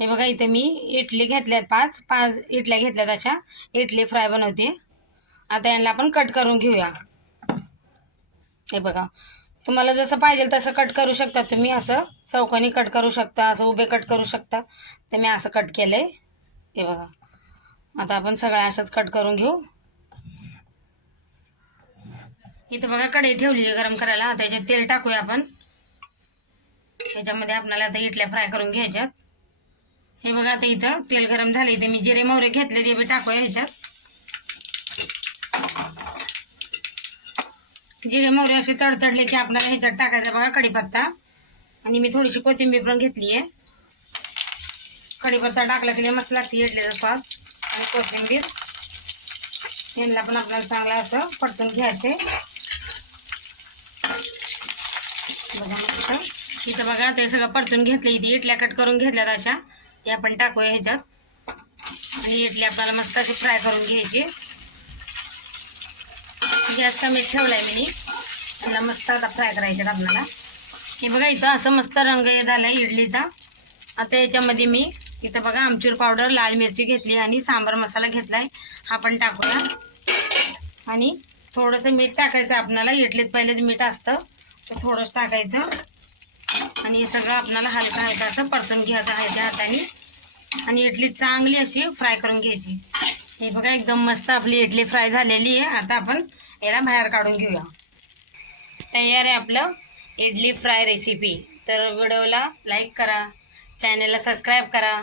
हे बघा इथे मी इडली घेतल्यात पाच पाच इडल्या घेतल्यात अशा. इडली फ्राय बनवते. आता यांना आपण कट करून घेऊया. हे बघा तुम्हाला जसं पाहिजे तसं कट करू शकता तुम्ही. असं चौकोनी कट करू शकता असं उभे कट करू शकता. तर मी असं कट केलं आहे हे बघा आता आपण सगळ्या अशाच कट करून घेऊ. इथं बघा कढई ठेवली आहे गरम करायला. आता याच्यात तेल टाकूया आपण. याच्यामध्ये आपल्याला आता इडल्या फ्राय करून घ्यायच्यात. हे बघा आता इथं तेल गरम झाले इथे मी जिरे मोहरे घेतले ते बी टाकूया ह्याच्यात. जिरे मोहरे असे तडतडले की आपल्याला ह्याच्यात टाकायचा बघा कढीपत्ता. आणि मी थोडीशी कोथिंबीर पण घेतली आहे कढीपत्ता टाकला की मस्त लागते इडलीचा स्वाद. आणि कोथिंबीर. यांना पण आपल्याला चांगलं असं परतून घ्यायचे बघा इथं बघा ते सगळं परतून घेतलं इथे इडल्या कट करून घेतल्यात अशा. ते आपण टाकूया ह्याच्यात. आणि इडली आपल्याला मस्त अशी फ्राय करून घ्यायची. गॅस कमी ठेवलाय मी. त्याला मस्त आता फ्राय करायच्यात आपल्याला. हे बघा इथं असं मस्त रंग हे आहे इडलीचा. आता याच्यामध्ये मी इथं बघा आमचूर पावडर लाल मिरची घेतली आणि सांबार मसाला घेतलाय. हा पण टाकूया. आणि थोडंसं मीठ टाकायचं आपल्याला. इडलीत पहिलेच मीठ असतं ते थोडंसं टाकायचं. आणि हे सगळं आपल्याला हलका हलका असं परतून घ्यायचं ह्याच्या हाताने. आणि इडली चांगली अशी फ्राय करून घ्यायची. हे बघा एकदम मस्त आपली इडली फ्राय झालेली आहे. आता आपण याला बाहेर काढून घेऊया. तयार आहे आपलं इडली फ्राय रेसिपी. तर व्हिडिओला लाईक करा चॅनलला सबस्क्राईब करा.